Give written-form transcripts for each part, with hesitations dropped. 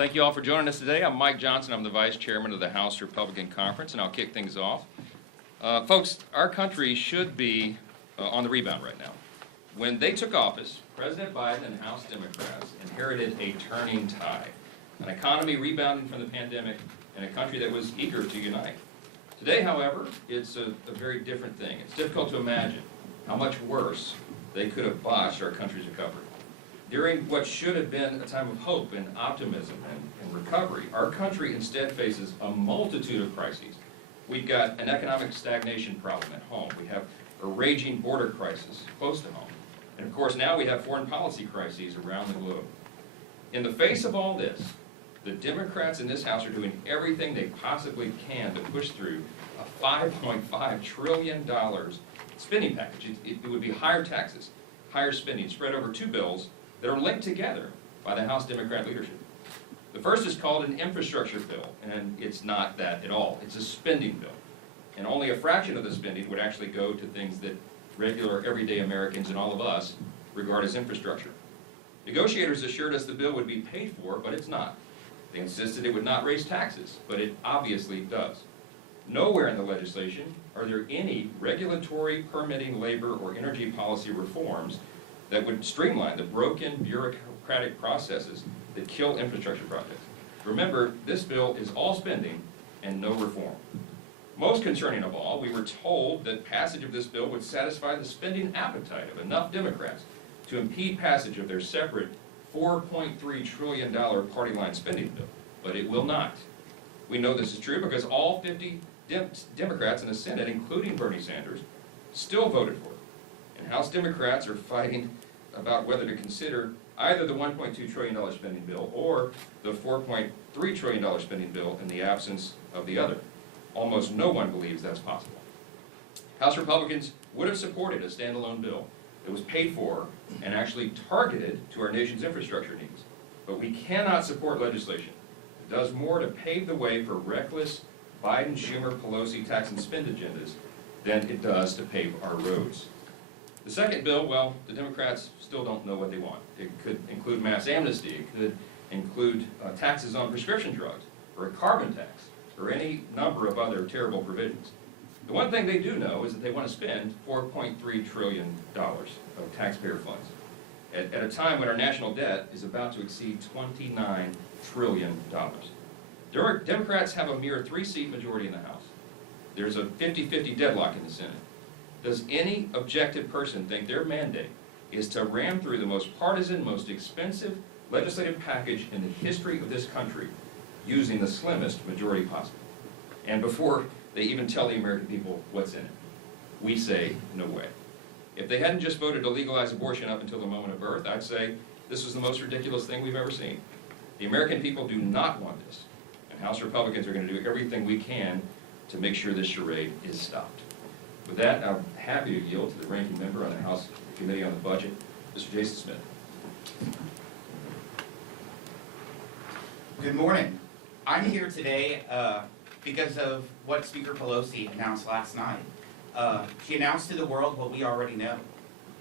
Thank you all for joining us today. I'm Mike Johnson. I'm the Vice Chairman of the House Republican Conference, and I'll kick things off. Folks, our country should be on the rebound right now. When they took office, President Biden and House Democrats inherited a turning tide, an economy rebounding from the pandemic, and a country that was eager to unite. Today, however, it's a very different thing. It's difficult to imagine how much worse they could have botched our country's recovery. During what should have been a time of hope and optimism and recovery, our country instead faces a multitude of crises. We've got an economic stagnation problem at home. We have a raging border crisis close to home. And of course, now we have foreign policy crises around the globe. In the face of all this, the Democrats in this House are doing everything they possibly can to push through a $5.5 trillion spending package. It would be higher taxes, higher spending, spread over two bills that are linked together by the House Democrat leadership. The first is called an infrastructure bill, and it's not that at all. It's a spending bill. And only a fraction of the spending would actually go to things that regular, everyday Americans and all of us regard as infrastructure. Negotiators assured us the bill would be paid for, but it's not. They insisted it would not raise taxes, but it obviously does. Nowhere in the legislation are there any regulatory, permitting, labor, or energy policy reforms that would streamline the broken bureaucratic processes that kill infrastructure projects. Remember, this bill is all spending and no reform. Most concerning of all, we were told that passage of this bill would satisfy the spending appetite of enough Democrats to impede passage of their separate $4.3 trillion party line spending bill, but it will not. We know this is true because all 50 Democrats in the Senate, including Bernie Sanders, still voted for it. And House Democrats are fighting about whether to consider either the $1.2 trillion spending bill or the $4.3 trillion spending bill in the absence of the other. Almost no one believes that's possible. House Republicans would have supported a standalone bill that was paid for and actually targeted to our nation's infrastructure needs. But we cannot support legislation that does more to pave the way for reckless Biden, Schumer, Pelosi tax and spend agendas than it does to pave our roads. The second bill, well, the Democrats still don't know what they want. It could include mass amnesty, it could include taxes on prescription drugs, or a carbon tax, or any number of other terrible provisions. The one thing they do know is that they want to spend $4.3 trillion of taxpayer funds at a time when our national debt is about to exceed $29 trillion. Democrats have a mere 3-seat majority in the House. There's a 50-50 deadlock in the Senate. Does any objective person think their mandate is to ram through the most partisan, most expensive legislative package in the history of this country using the slimmest majority possible? And before they even tell the American people what's in it, we say, no way. If they hadn't just voted to legalize abortion up until the moment of birth, I'd say this was the most ridiculous thing we've ever seen. The American people do not want this, and House Republicans are going to do everything we can to make sure this charade is stopped. With that, I'm happy to yield to the ranking member on the House Committee on the Budget, Mr. Jason Smith. Good morning. I'm here today because of what Speaker Pelosi announced last night. She announced to the world what we already know,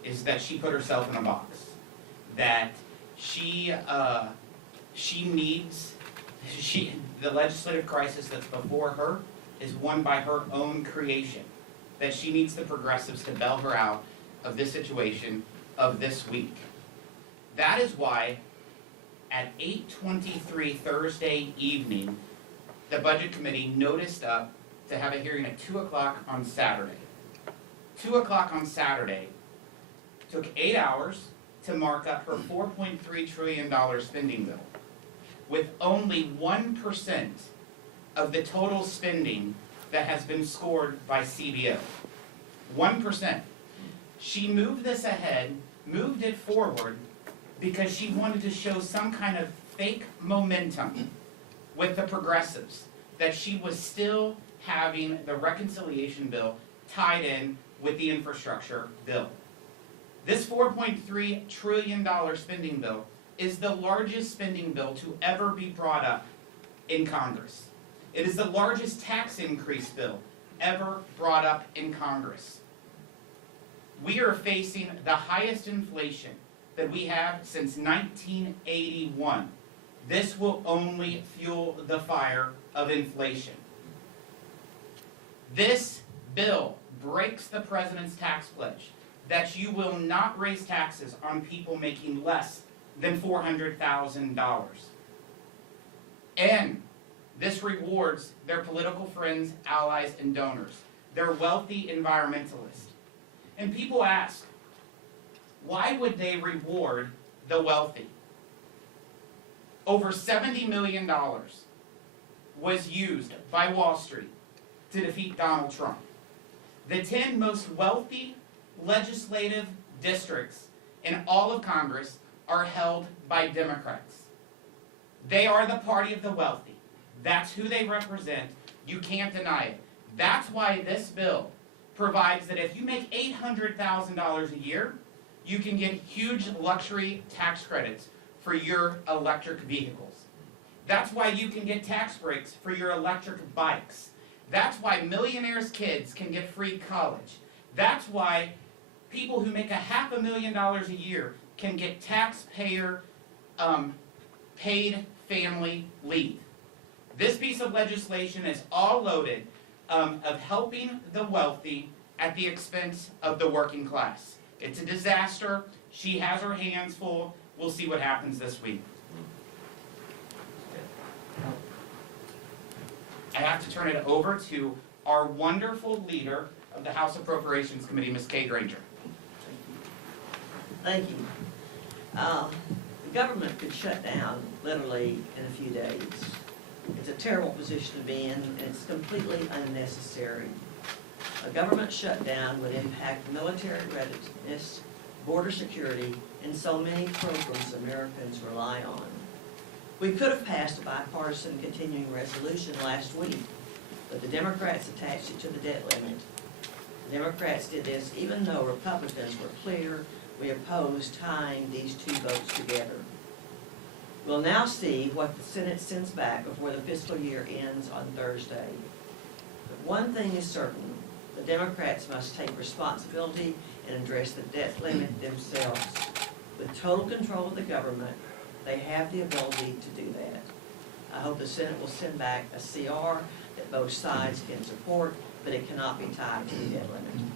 is that she put herself in a box, that the legislative crisis that's before her is won by her own creation, that she needs the progressives to bail her out of this situation of this week. That is why at 8:23 Thursday evening, the Budget Committee noticed up to have a hearing at 2 o'clock on Saturday. 2 o'clock on Saturday took 8 hours to mark up her $4.3 trillion spending bill, with only 1% of the total spending that has been scored by CBO. 1%. She moved this ahead, moved it forward, because she wanted to show some kind of fake momentum with the progressives, that she was still having the reconciliation bill tied in with the infrastructure bill. This $4.3 trillion spending bill is the largest spending bill to ever be brought up in Congress. It is the largest tax increase bill ever brought up in Congress. We are facing the highest inflation that we have since 1981. this will only fuel the fire of inflation. This bill breaks the president's tax pledge that you will not raise taxes on people making less than $400,000. And this rewards their political friends, allies, and donors. They're wealthy environmentalists. And people ask, why would they reward the wealthy? Over $70 million was used by Wall Street to defeat Donald Trump. The 10 most wealthy legislative districts in all of Congress are held by Democrats. They are the party of the wealthy. That's who they represent. You can't deny it. That's why this bill provides that if you make $800,000 a year, you can get huge luxury tax credits for your electric vehicles. That's why you can get tax breaks for your electric bikes. That's why millionaires' kids can get free college. That's why people who make $500,000 a year can get taxpayer paid family leave. This piece of legislation is all loaded of helping the wealthy at the expense of the working class. It's a disaster. She has her hands full. We'll see what happens this week. I have to turn it over to our wonderful leader of the House Appropriations Committee, Ms. Kay Granger. Thank you. The government could shut down literally in a few days. It's a terrible position to be in, and it's completely unnecessary. A government shutdown would impact military readiness, border security, and so many programs Americans rely on. We could have passed a bipartisan continuing resolution last week, but the Democrats attached it to the debt limit. The Democrats did this even though Republicans were clear we opposed tying these two votes together. We'll now see what the Senate sends back before the fiscal year ends on Thursday. But one thing is certain, the Democrats must take responsibility and address the debt limit themselves. With total control of the government, they have the ability to do that. I hope the Senate will send back a CR that both sides can support, but it cannot be tied to the debt limit.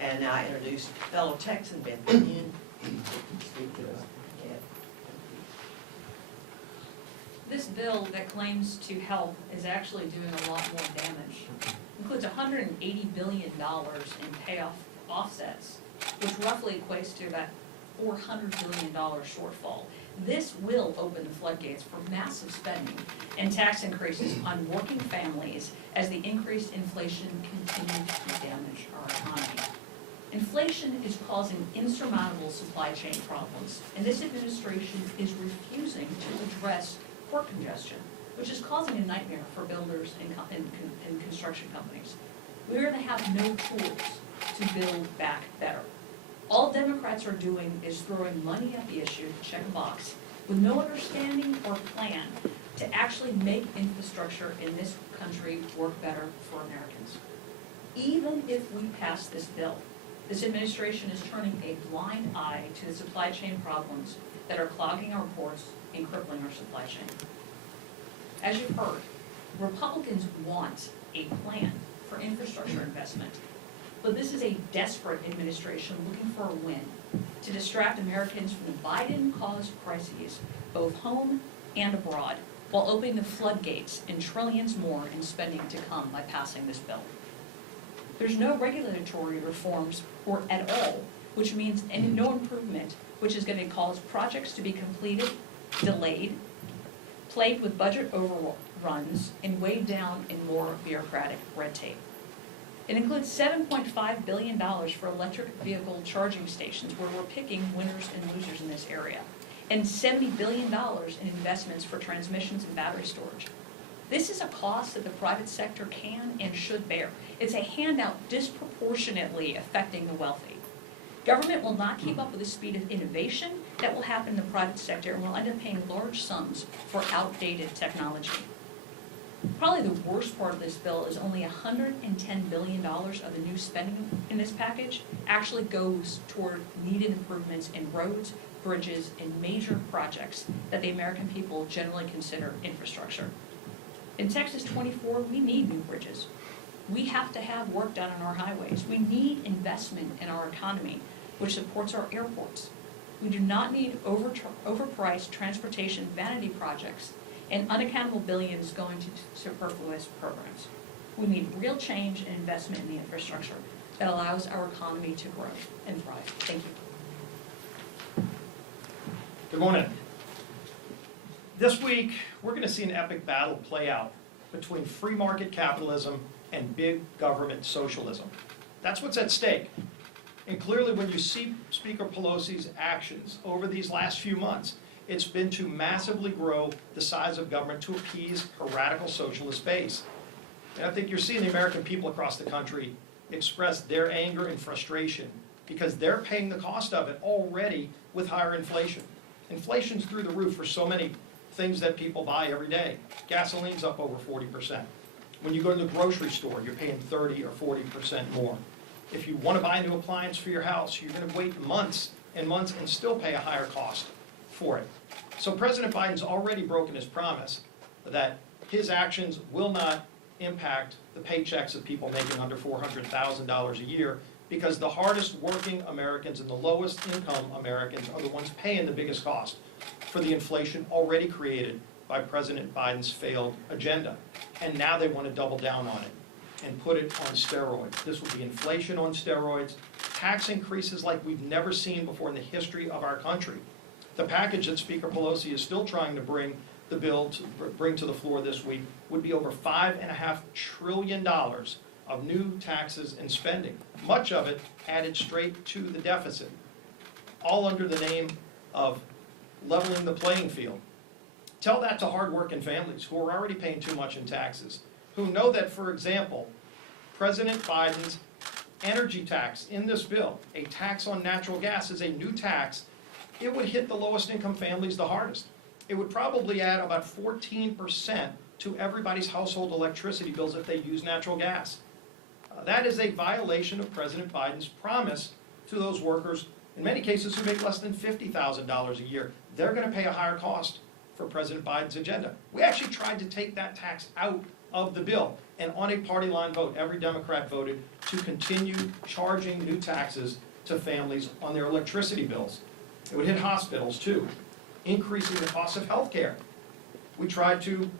And now I introduce fellow Texan Beth Union. Speak to us. This bill that claims to help is actually doing a lot more damage. It includes $180 billion in payoff offsets, which roughly equates to about $400 billion shortfall. This will open the floodgates for massive spending and tax increases on working families as the increased inflation continues to damage our economy. Inflation is causing insurmountable supply chain problems, and this administration is refusing to address port congestion, which is causing a nightmare for builders and construction companies. We're going to have no tools to build back better. All Democrats are doing is throwing money at the issue to check a box with no understanding or plan to actually make infrastructure in this country work better for Americans. Even if we pass this bill, this administration is turning a blind eye to the supply chain problems that are clogging our ports and crippling our supply chain. As you've heard, Republicans want a plan for infrastructure investment, but this is a desperate administration looking for a win to distract Americans from the Biden-caused crises, both home and abroad, while opening the floodgates and trillions more in spending to come by passing this bill. There's no regulatory reforms or at all, which means no improvement, which is going to cause projects to be completed, delayed, plagued with budget overruns, and weighed down in more bureaucratic red tape. It includes $7.5 billion for electric vehicle charging stations, where we're picking winners and losers in this area, and $70 billion in investments for transmissions and battery storage. This is a cost that the private sector can and should bear. It's a handout disproportionately affecting the wealthy. Government will not keep up with the speed of innovation that will happen in the private sector, and will end up paying large sums for outdated technology. Probably the worst part of this bill is only $110 billion of the new spending in this package actually goes toward needed improvements in roads, bridges, and major projects that the American people generally consider infrastructure. In Texas 24, we need new bridges. We have to have work done on our highways. We need investment in our economy, which supports our airports. We do not need overpriced transportation vanity projects and unaccountable billions going to superfluous programs. We need real change and investment in the infrastructure that allows our economy to grow and thrive. Thank you. Good morning. This week, we're going to see an epic battle play out between free market capitalism and big government socialism. That's what's at stake. And clearly, when you see Speaker Pelosi's actions over these last few months, it's been to massively grow the size of government to appease her radical socialist base. And I think you're seeing the American people across the country express their anger and frustration because they're paying the cost of it already with higher inflation. Inflation's through the roof for so many things that people buy every day. Gasoline's up over 40%. When you go to the grocery store, you're paying 30 or 40% more. If you want to buy a new appliance for your house, you're going to wait months and months and still pay a higher cost for it. So President Biden's already broken his promise that his actions will not impact the paychecks of people making under $400,000 a year because the hardest working Americans and the lowest income Americans are the ones paying the biggest cost for the inflation already created by President Biden's failed agenda. And now they want to double down on it and put it on steroids. This will be inflation on steroids, tax increases like we've never seen before in the history of our country. The package that Speaker Pelosi is still trying to bring the bill to bring to the floor this week would be over $5.5 trillion of new taxes and spending, much of it added straight to the deficit, all under the name of leveling the playing field. Tell that to hardworking families who are already paying too much in taxes, who know that, for example, President Biden's energy tax in this bill, a tax on natural gas, is a new tax. It would hit the lowest income families the hardest. It would probably add about 14% to everybody's household electricity bills if they use natural gas. That is a violation of President Biden's promise to those workers, in many cases who make less than $50,000 a year. They're going to pay a higher cost for President Biden's agenda. We actually tried to take that tax out of the bill, and on a party line vote, every Democrat voted to continue charging new taxes to families on their electricity bills. It would hit hospitals too, increasing the cost of health care. We tried to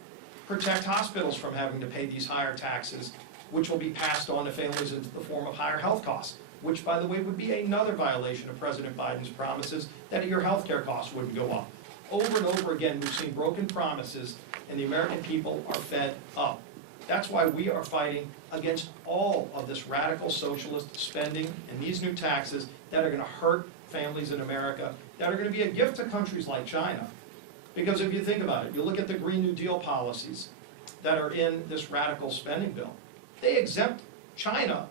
protect hospitals from having to pay these higher taxes, which will be passed on to families in the form of higher health costs, which, by the way, would be another violation of President Biden's promises that your health care costs wouldn't go up. Over and over again, we've seen broken promises, and the American people are fed up. That's why we are fighting against all of this radical socialist spending and these new taxes that are going to hurt families in America, that are going to be a gift to countries like China. Because if you think about it, you look at the Green New Deal policies that are in this radical spending bill, they exempt China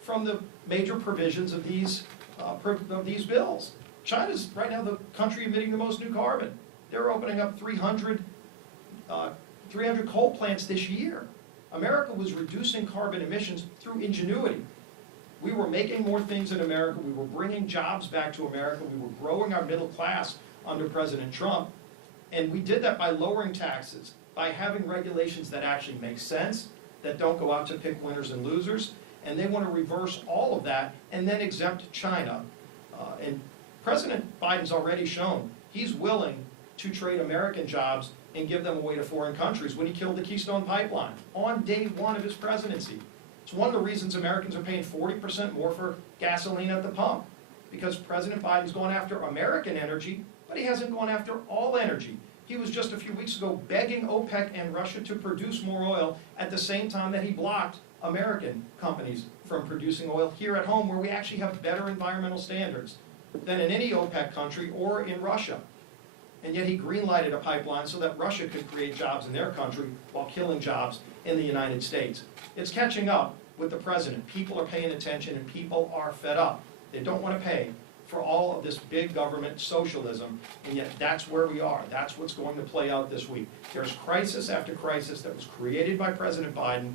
from the major provisions of these bills. China's right now the country emitting the most new carbon. They're opening up 300 coal plants this year. America was reducing carbon emissions through ingenuity. We were making more things in America. We were bringing jobs back to America. We were growing our middle class under President Trump. And we did that by lowering taxes, by having regulations that actually make sense, that don't go out to pick winners and losers. And they want to reverse all of that and then exempt China. And President Biden's already shown he's willing to trade American jobs and give them away to foreign countries when he killed the Keystone Pipeline on day one of his presidency. It's one of the reasons Americans are paying 40% more for gasoline at the pump, because President Biden's gone after American energy, but he hasn't gone after all energy. He was just a few weeks ago begging OPEC and Russia to produce more oil at the same time that he blocked American companies from producing oil here at home, where we actually have better environmental standards than in any OPEC country or in Russia. And yet he green-lighted a pipeline so that Russia could create jobs in their country while killing jobs in the United States. It's catching up with the president. People are paying attention and people are fed up. They don't want to pay for all of this big government socialism, and yet that's where we are. That's what's going to play out this week. There's crisis after crisis that was created by President Biden,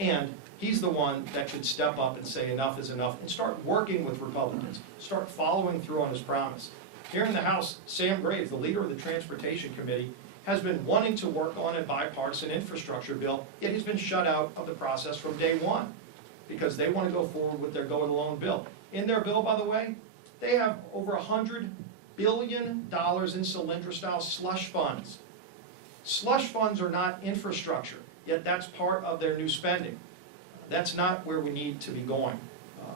and he's the one that should step up and say enough is enough and start working with Republicans, start following through on his promise. Here in the House, Sam Graves, the leader of the Transportation Committee, has been wanting to work on a bipartisan infrastructure bill, yet he's been shut out of the process from day one because they want to go forward with their go-it-alone bill. In their bill, by the way, they have over $100 billion in Solyndra-style slush funds. Slush funds are not infrastructure, yet that's part of their new spending. That's not where we need to be going.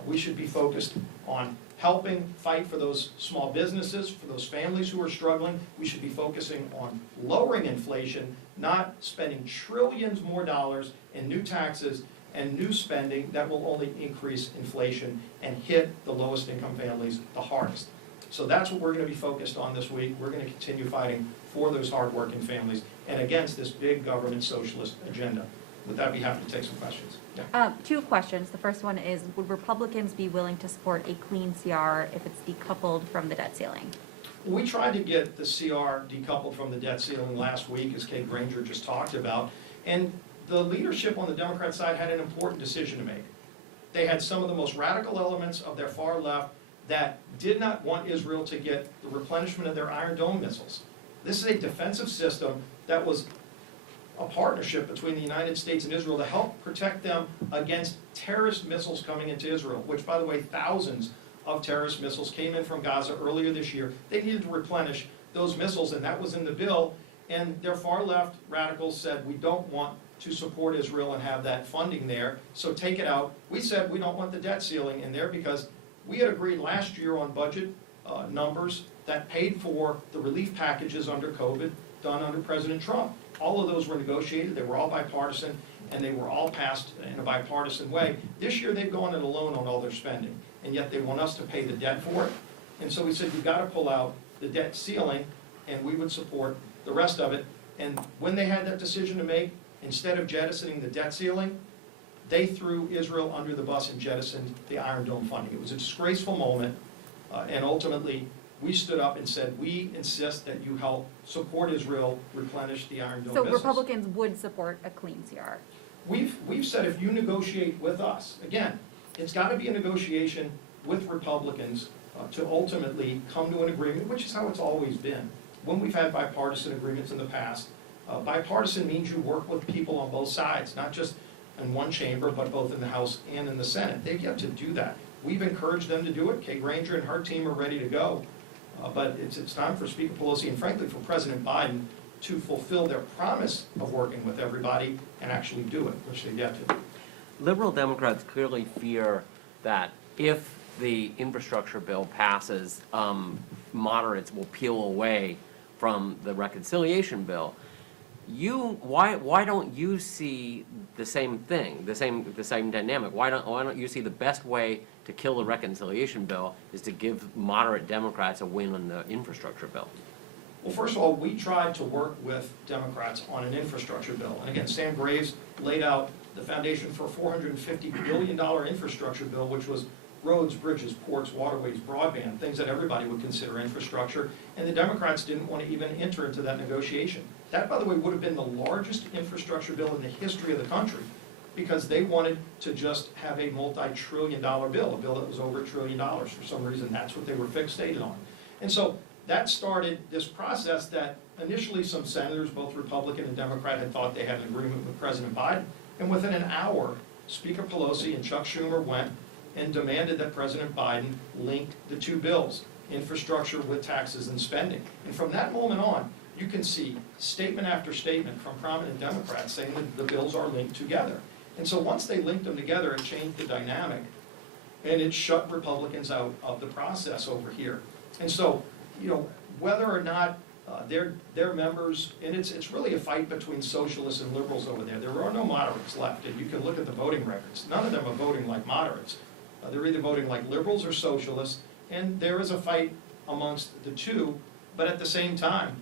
We should be focused on helping fight for those small businesses, for those families who are struggling. We should be focusing on lowering inflation, not spending trillions more dollars in new taxes and new spending that will only increase inflation and hit the lowest income families the hardest. So that's what we're going to be focused on this week. We're going to continue fighting for those hardworking families and against this big government socialist agenda. With that, I'd be happy to take some questions. Yeah. 2 questions. The first one is, would Republicans be willing to support a clean CR if it's decoupled from the debt ceiling? We tried to get the CR decoupled from the debt ceiling last week, as Kate Granger just talked about, and the leadership on the Democrat side had an important decision to make. They had some of the most radical elements of their far left that did not want Israel to get the replenishment of their Iron Dome missiles. This is a defensive system that was a partnership between the United States and Israel to help protect them against terrorist missiles coming into Israel, which, by the way, thousands of terrorist missiles came in from Gaza earlier this year. They needed to replenish those missiles, and that was in the bill. And their far-left radicals said, we don't want to support Israel and have that funding there, so take it out. We said we don't want the debt ceiling in there because we had agreed last year on budget numbers that paid for the relief packages under COVID done under President Trump. All of those were negotiated, they were all bipartisan, and they were all passed in a bipartisan way. This year they've gone it alone on all their spending, and yet they want us to pay the debt for it. And so we said, you've got to pull out the debt ceiling, and we would support the rest of it. And when they had that decision to make, instead of jettisoning the debt ceiling, they threw Israel under the bus and jettisoned the Iron Dome funding. It was a disgraceful moment, and ultimately, we stood up and said, we insist that you help support Israel replenish the Iron Dome So missiles. Republicans would support a clean CR? We've said if you negotiate with us, again, it's got to be a negotiation with Republicans to ultimately come to an agreement, which is how it's always been. When we've had bipartisan agreements in the past, bipartisan means you work with people on both sides, not just in one chamber, but both in the House and in the Senate. They've yet to do that. We've encouraged them to do it. Kate Granger and her team are ready to go. But it's time for Speaker Pelosi and frankly for President Biden to fulfill their promise of working with everybody and actually do it, which they've yet to do. Liberal Democrats clearly fear that if the infrastructure bill passes, moderates will peel away from the reconciliation bill. Why don't you see the same thing, the same dynamic? Why don't you see the best way to kill the reconciliation bill is to give moderate Democrats a win on the infrastructure bill? Well, first of all, we tried to work with Democrats on an infrastructure bill. And again, Sam Graves laid out the foundation for a $450 billion infrastructure bill, which was roads, bridges, ports, waterways, broadband, things that everybody would consider infrastructure. And the Democrats didn't want to even enter into that negotiation. That, by the way, would have been the largest infrastructure bill in the history of the country because they wanted to just have a multi-trillion-dollar bill, a bill that was over $1 trillion. For some reason, that's what they were fixated on. And so that started this process that initially some senators, both Republican and Democrat, had thought they had an agreement with President Biden. And within an hour, Speaker Pelosi and Chuck Schumer went and demanded that President Biden link the two bills, infrastructure with taxes and spending. And from that moment on, you can see statement after statement from prominent Democrats saying that the bills are linked together. And so once they linked them together, it changed the dynamic, and it shut Republicans out of the process over here. And so, whether or not their members, and it's really a fight between socialists and liberals over there. There are no moderates left, and you can look at the voting records. None of them are voting like moderates. They're either voting like liberals or socialists, and there is a fight amongst the two, but at the same time,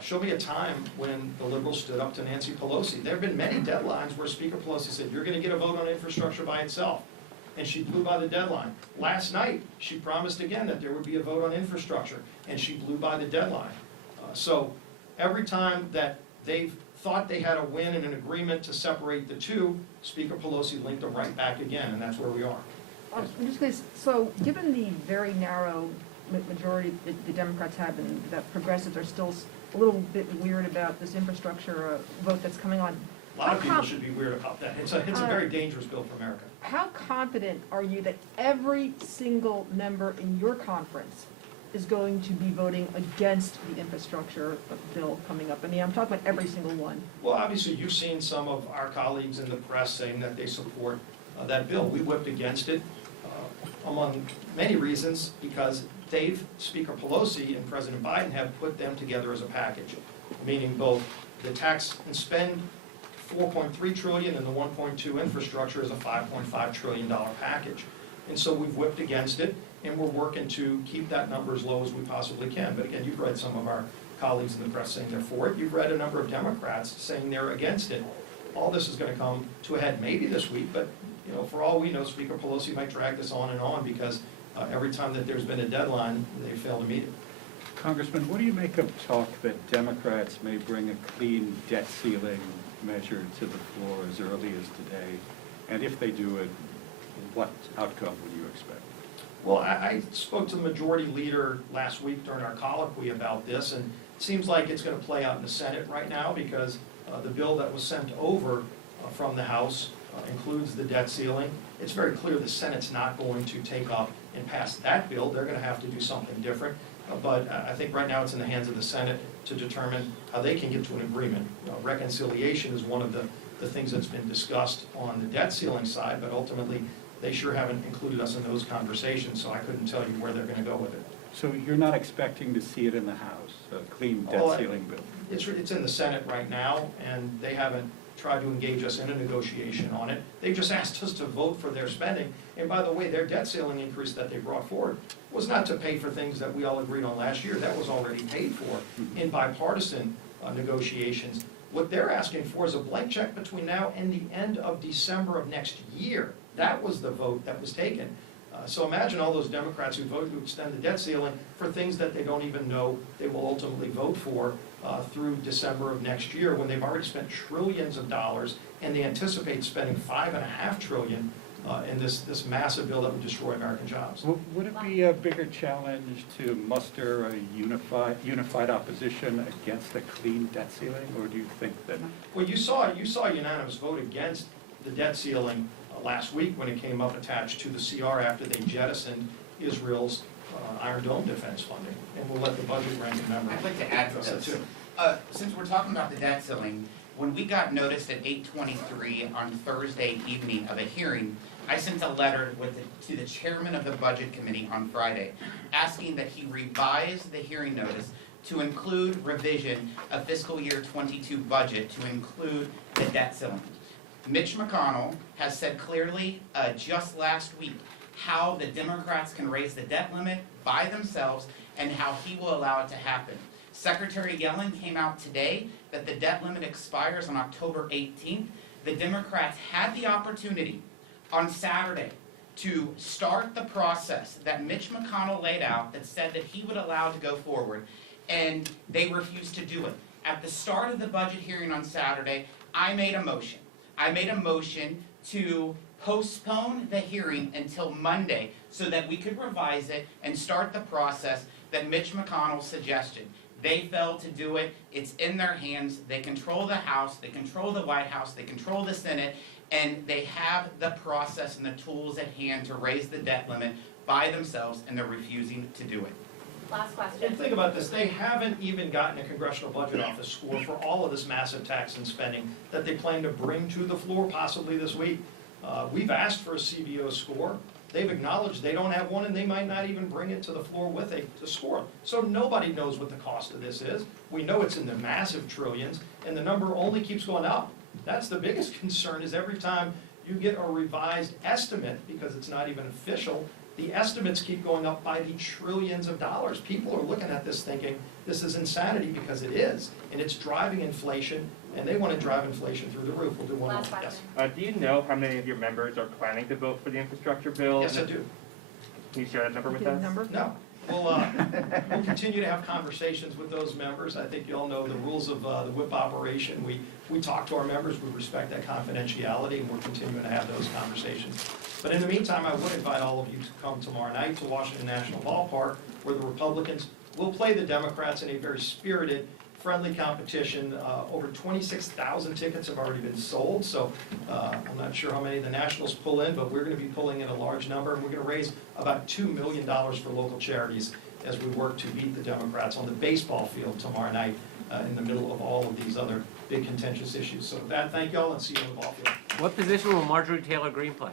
show me a time when the liberals stood up to Nancy Pelosi. There have been many deadlines where Speaker Pelosi said, you're going to get a vote on infrastructure by itself. and she blew by the deadline. Last night, she promised again that there would be a vote on infrastructure, and she blew by the deadline. So every time that they've thought they had a win and an agreement to separate the two, Speaker Pelosi linked them right back again, and that's where we are. I'm just curious, so given the very narrow majority that the Democrats have and that progressives are still a little bit weird about this infrastructure vote that's coming on. A lot of people should be weird about that. It's a very dangerous bill for America. How confident are you that every single member in your conference is going to be voting against the infrastructure bill coming up? I mean, I'm talking about every single one. Well, obviously, you've seen some of our colleagues in the press saying that they support that bill. We whipped against it, among many reasons, because Speaker Pelosi and President Biden have put them together as a package, meaning both the tax and spend 4.3 trillion and the 1.2 infrastructure is a $5.5 trillion package. And so we've whipped against it, and we're working to keep that number as low as we possibly can. But again, you've read some of our colleagues in the press saying they're for it. You've read a number of Democrats saying they're against it. All this is going to come to a head maybe this week, but you know, for all we know, Speaker Pelosi might drag this on and on because every time that there's been a deadline, they fail to meet it. Congressman, what do you make of talk that Democrats may bring a clean debt ceiling measure to the floor as early as today? And if they do it, what outcome would you expect? Well, I spoke to the majority leader last week during our colloquy about this, and it seems like it's going to play out in the Senate right now because the bill that was sent over from the House includes the debt ceiling. It's very clear the Senate's not going to take up and pass that bill. They're going to have to do something different. But I think right now it's in the hands of the Senate to determine how they can get to an agreement. Reconciliation is one of the things that's been discussed on the debt ceiling side, but ultimately they sure haven't included us in those conversations, so I couldn't tell you where they're going to go with it. So you're not expecting to see it in the House, a clean debt ceiling bill? It's in the Senate right now, and they haven't tried to engage us in a negotiation on it. They just asked us to vote for their spending. And by the way, their debt ceiling increase that they brought forward was not to pay for things that we all agreed on last year. That was already paid for in bipartisan negotiations. What they're asking for is a blank check between now and the end of December of next year. That was the vote that was taken. So imagine all those Democrats who voted to extend the debt ceiling for things that they don't even know they will ultimately vote for through December of next year, when they've already spent trillions of dollars and they anticipate spending $5.5 trillion in this massive bill that would destroy American jobs. Would it be a bigger challenge to muster a unified opposition against a clean debt ceiling, or do you think that? Well, you saw a unanimous vote against the debt ceiling last week when it came up attached to the CR after they jettisoned Israel's Iron Dome defense funding. And we'll let the budget ranking member. I'd like to add to address that this. too. Since we're talking about the debt ceiling, when we got noticed at 8:23 on Thursday evening of a hearing, I sent a letter to the chairman of the budget committee on Friday, asking that he revise the hearing notice to include revision of fiscal year 22 budget to include the debt ceiling. Mitch McConnell has said clearly just last week how the Democrats can raise the debt limit by themselves and how he will allow it to happen. Secretary Yellen came out today that the debt limit expires on October 18th. The Democrats had the opportunity on Saturday to start the process that Mitch McConnell laid out that said that he would allow to go forward, and they refused to do it. At the start of the budget hearing on Saturday, I made a motion. To postpone the hearing until Monday so that we could revise it and start the process that Mitch McConnell suggested. They failed to do it. It's in their hands. They control the House, they control the White House, they control the Senate, and they have the process and the tools at hand to raise the debt limit by themselves, and they're refusing to do it. Last question. And think about this, they haven't even gotten a Congressional Budget Office score for all of this massive tax and spending that they plan to bring to the floor possibly this week. We've asked for a CBO score. They've acknowledged they don't have one, and they might not even bring it to the floor with a score. So nobody knows what the cost of this is. We know it's in the massive trillions, and the number only keeps going up. That's the biggest concern, is every time you get a revised estimate, because it's not even official, The estimates keep going up by the trillions of dollars. People are looking at this thinking, this is insanity, because it is, and it's driving inflation, and they want to drive inflation through the roof. We'll do one more. Yes. Do you know how many of your members are planning to vote for the infrastructure bill? Yes, I do. Can you share that number with Get a us? number? No. We'll continue to have conversations with those members. I think you all know the rules of the whip operation. We talk to our members, we respect that confidentiality, and we're continuing to have those conversations. But in the meantime, I would invite all of you to come tomorrow night to Washington National Ballpark, where the Republicans will play the Democrats in a very spirited, friendly competition. Over 26,000 tickets have already been sold, so I'm not sure how many the Nationals pull in, but we're going to be pulling in a large number, and we're going to raise about $2 million for local charities as we work to beat the Democrats on the baseball field tomorrow night in the middle of all of these other big contentious issues. So with that, thank you all, and see you on the ball field. What position will Marjorie Taylor Greene play?